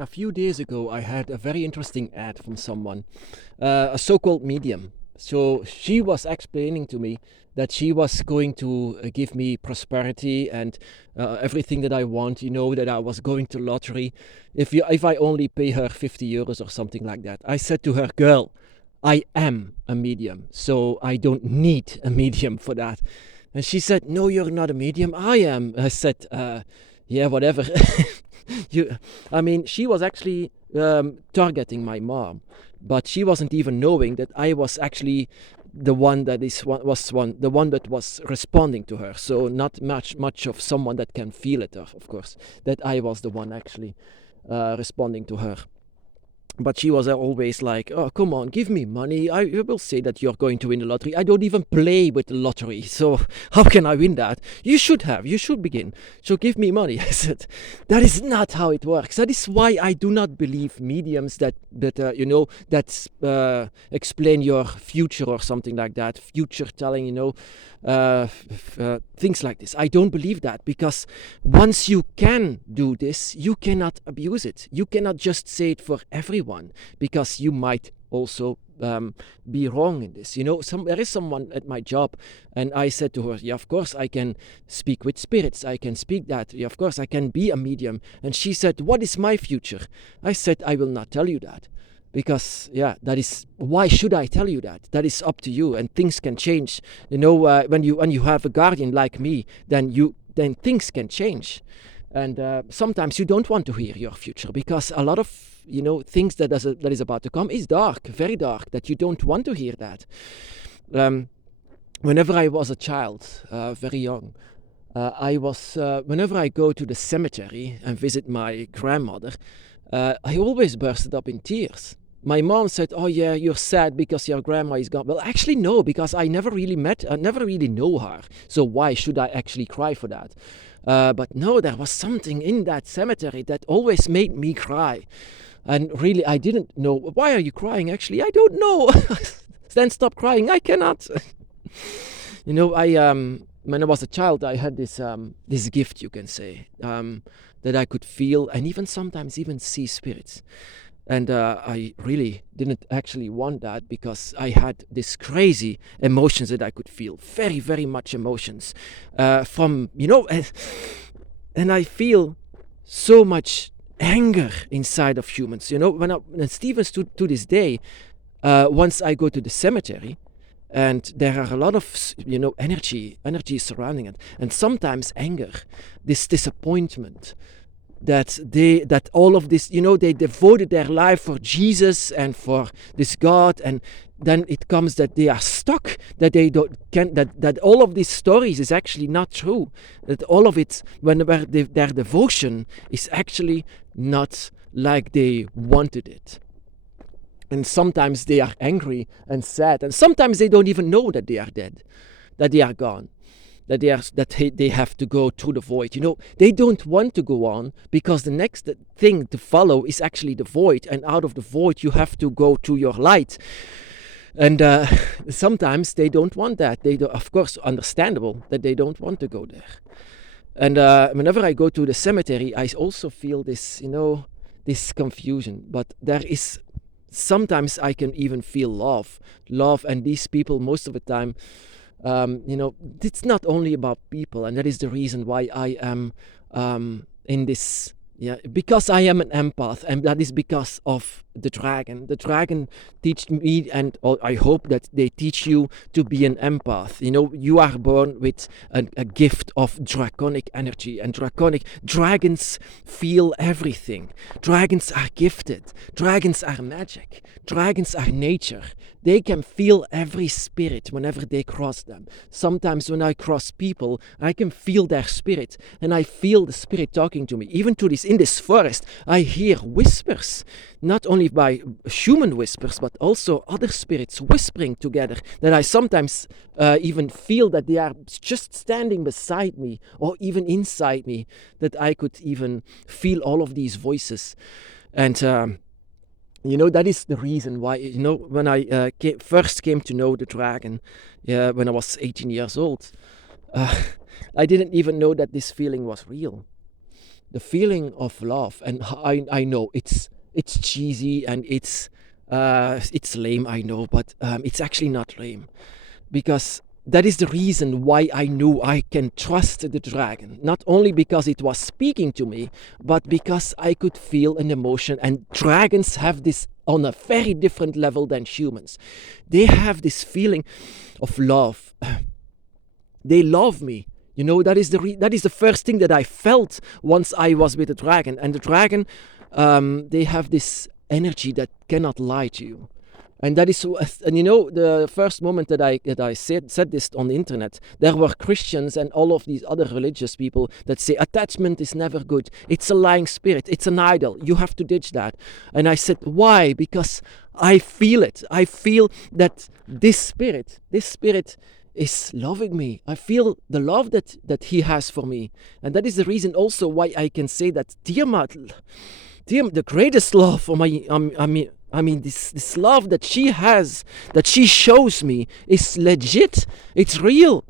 A few days ago, I had a very interesting ad from someone, a so-called medium. So she was explaining to me that she was going to give me prosperity and everything that I want. That I was going to lottery if I only pay her 50 euros or something like that. I said to her, "Girl, I am a medium, so I don't need a medium for that." And she said, "No, you're not a medium. I am." I said, "Yeah, whatever." you, I mean, she was actually targeting my mom, but she wasn't even knowing that I was actually the one that the one that was responding to her. So not much of someone that can feel it, of course, that I was the one actually responding to her. But she was always like, "Oh, come on, give me money. I will say that you're going to win the lottery. I don't even play with the lottery, so how can I win that? You should begin. So give me money." I said, "That is not how it works. That is why I do not believe mediums that explain your future or something like that. Future telling, things like this. I don't believe that, because once you can do this, you cannot abuse it. You cannot just say it for everyone, because you might also be wrong in this. There is someone at my job, and I said to her, "Yeah, of course I can speak with spirits. I can speak that. Yeah, of course I can be a medium." And she said, "What is my future?" I said, "I will not tell you that. Because why should I tell you that? That is up to you, and things can change. When you have a guardian like me, then things can change, and sometimes you don't want to hear your future, because a lot of things that is about to come is dark, very dark, that you don't want to hear that." Whenever I was a child, very young, whenever I go to the cemetery and visit my grandmother, I always bursted up in tears. My mom said, "Oh yeah, you're sad because your grandma is gone." Well, actually no, because I never really know her. So why should I actually cry for that? But no, there was something in that cemetery that always made me cry. And really, I didn't know. "Why are you crying?" "Actually, I don't know." "Then stop crying." "I cannot." When I was a child, I had this gift, you can say, that I could feel and even sometimes even see spirits. And I really didn't actually want that, because I had this crazy emotions that I could feel, very, very much emotions, and I feel so much anger inside of humans. When Stevens to this day, once I go to the cemetery, and there are a lot of energy surrounding it, and sometimes anger, this disappointment, that all of this, they devoted their life for Jesus and for this God, and then it comes that they are stuck, that they don't can that all of these stories is actually not true, that all of it, whenever their devotion is actually not like they wanted it. And sometimes they are angry and sad, and sometimes they don't even know that they are dead, that they are gone, that they have to go through the void. They don't want to go on, because the next thing to follow is actually the void, and out of the void you have to go to your light. And sometimes they don't want that. Of course, understandable that they don't want to go there. And whenever I go to the cemetery, I also feel this, this confusion. But there is sometimes I can even feel love, and these people most of the time. It's not only about people, and that is the reason why I am in this. Yeah, because I am an empath, and that is because of the dragon. The dragon teach me, and I hope that they teach you to be an empath. You are born with a gift of draconic energy, and dragons feel everything. Dragons are gifted. Dragons are magic. Dragons are nature. They can feel every spirit whenever they cross them. Sometimes when I cross people, I can feel their spirit, and I feel the spirit talking to me. Even in this forest, I hear whispers, not only by human whispers, but also other spirits whispering together, that I sometimes even feel that they are just standing beside me or even inside me, that I could even feel all of these voices. And that is the reason why, when I first came to know the dragon, when I was 18 years old, I didn't even know that this feeling was real. the feeling of love. And I know it's cheesy and it's lame, I know, but it's actually not lame, because that is the reason why I knew I can trust the dragon. Not only because it was speaking to me, but because I could feel an emotion. And dragons have this on a very different level than humans. They have this feeling of love. They love me. You know, that is the first thing that I felt once I was with the dragon. And the dragon, they have this energy that cannot lie to you. And that is, and you know, the first moment that I said this on the internet, there were Christians and all of these other religious people that say attachment is never good. It's a lying spirit. It's an idol. You have to ditch that. And I said, why? Because I feel it. I feel that this spirit is loving me. I feel the love that he has for me. And that is the reason also why I can say that Tiamat, the greatest love for this love that she has, that she shows me, is legit. It's real.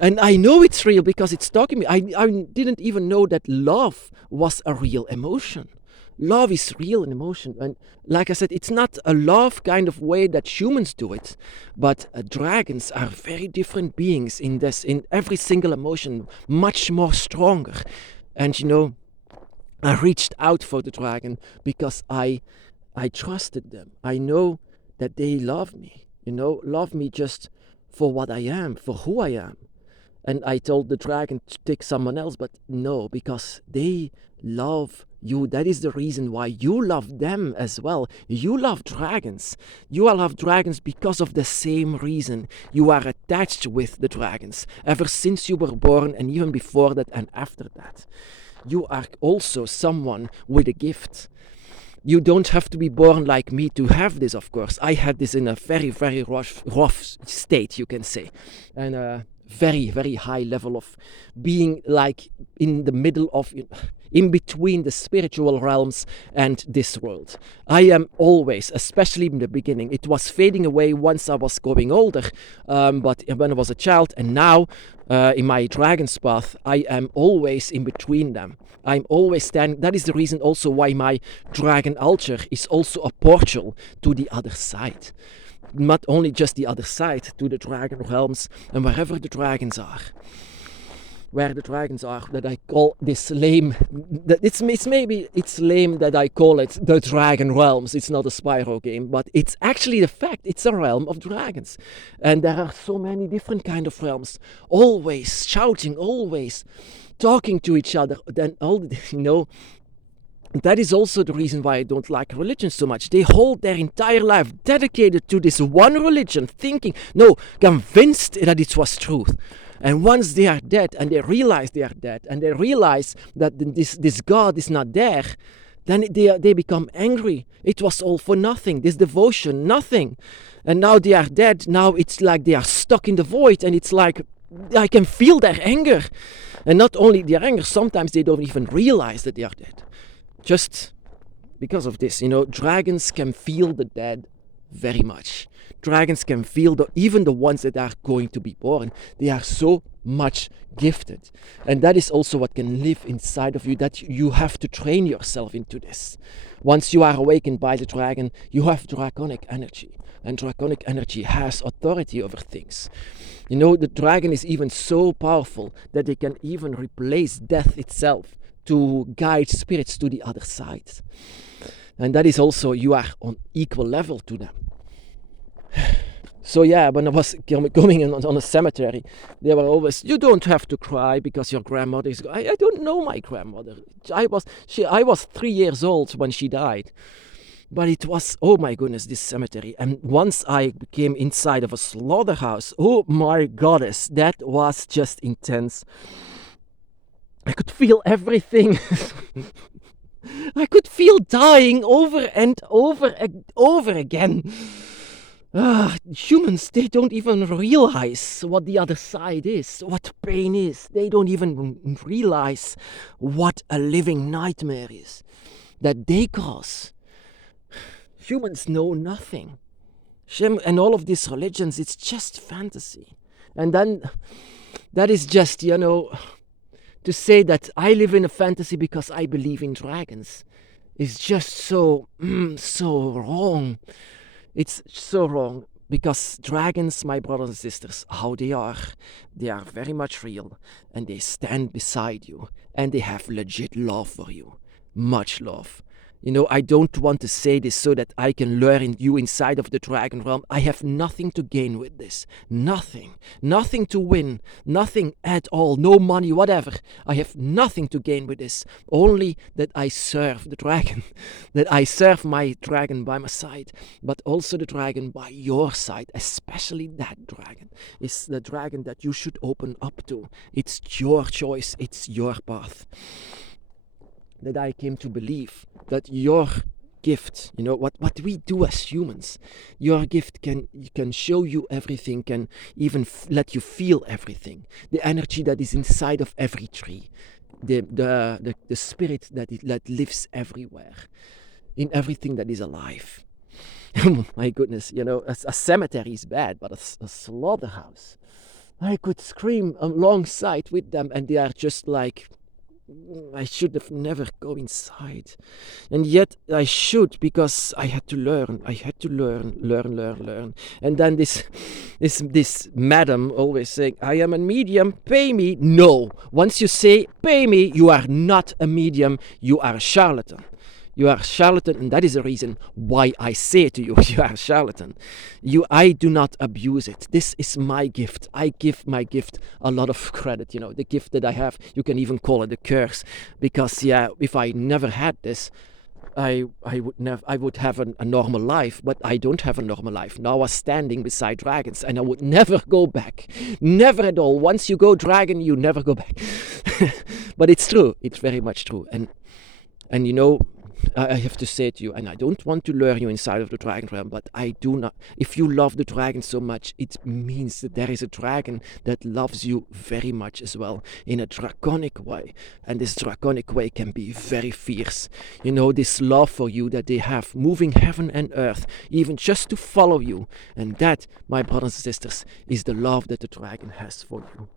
And I know it's real because it's talking to me. I didn't even know that love was a real emotion. Love is real in emotion. And like I said, it's not a love kind of way that humans do it. But dragons are very different beings in every single emotion, much more stronger. And you know, I reached out for the dragon because I trusted them. I know that they love me, love me just for what I am, for who I am. And I told the dragon to take someone else, but no, because they love you. That is the reason why you love them as well. You love dragons. You all love dragons because of the same reason. You are attached with the dragons ever since you were born, and even before that and after that. You are also someone with a gift. You don't have to be born like me to have this, of course. I had this in a very, very rough state, you can say. And a very, very high level of being like in the middle of, in between the spiritual realms and this world. I am always, especially in the beginning, it was fading away once I was growing older, but when I was a child, and now in my dragon's path, I am always in between them. I'm always standing. That is the reason also why my dragon altar is also a portal to the other side. Not only just the other side, to the dragon realms and wherever the dragons are. Where the dragons are, that I call this lame. It's lame that I call it the dragon realms. It's not a Spyro game, but it's actually the fact. It's a realm of dragons, and there are so many different kind of realms. Always shouting, always talking to each other. Then that is also the reason why I don't like religion so much. They hold their entire life dedicated to this one religion, convinced that it was truth. And once they are dead, and they realize they are dead, and they realize that this God is not there, then they become angry. It was all for nothing. This devotion, nothing. And now they are dead. Now it's like they are stuck in the void, and it's like I can feel their anger. And not only their anger, sometimes they don't even realize that they are dead. Just because of this, dragons can feel the dead very much. Dragons can feel even the ones that are going to be born. They are so much gifted. And that is also what can live inside of you, that you have to train yourself into this. Once you are awakened by the dragon, you have draconic energy. And draconic energy has authority over things. The dragon is even so powerful that they can even replace death itself to guide spirits to the other side. And that is also, you are on equal level to them. So yeah, when I was going on a cemetery, they were always, you don't have to cry because your grandmother is... I don't know my grandmother. I was 3 years old when she died. But it was, oh my goodness, this cemetery. And once I came inside of a slaughterhouse, oh my goddess, that was just intense. I could feel everything. I could feel dying over and over again. Humans, they don't even realize what the other side is, what pain is. They don't even realize what a living nightmare is that they cause. Humans know nothing. And all of these religions, it's just fantasy. And then that is just, to say that I live in a fantasy because I believe in dragons is just so wrong. It's so wrong, because dragons, my brothers and sisters, how they are very much real, and they stand beside you, and they have legit love for you, much love. I don't want to say this so that I can lure you inside of the dragon realm. I have nothing to gain with this. Nothing. Nothing to win. Nothing at all. No money, whatever. I have nothing to gain with this. Only that I serve the dragon. That I serve my dragon by my side. But also the dragon by your side. Especially that dragon. Is the dragon that you should open up to. It's your choice. It's your path. That I came to believe that your gift, what we do as humans, your gift can show you everything, can even let you feel everything. The energy that is inside of every tree, the spirit that lives everywhere, in everything that is alive. My goodness, a cemetery is bad, but a slaughterhouse, I could scream alongside with them, and they are just like, I should have never go inside. And yet I should, because I had to learn. I had to learn. And then this madam always saying, I am a medium, pay me. No. Once you say, pay me, you are not a medium, you are a charlatan. You are a charlatan, and that is the reason why I say to you, you are a charlatan. I do not abuse it. This is my gift. I give my gift a lot of credit. The gift that I have, you can even call it a curse, because if I never had this, I would have a normal life, but I don't have a normal life. Now I was standing beside dragons, and I would never go back. Never at all. Once you go dragon, you never go back. But it's true. It's very much true. And I have to say to you, and I don't want to lure you inside of the dragon realm, but I do not. If you love the dragon so much, it means that there is a dragon that loves you very much as well, in a draconic way. And this draconic way can be very fierce. This love for you that they have, moving heaven and earth, even just to follow you. And that, my brothers and sisters, is the love that the dragon has for you.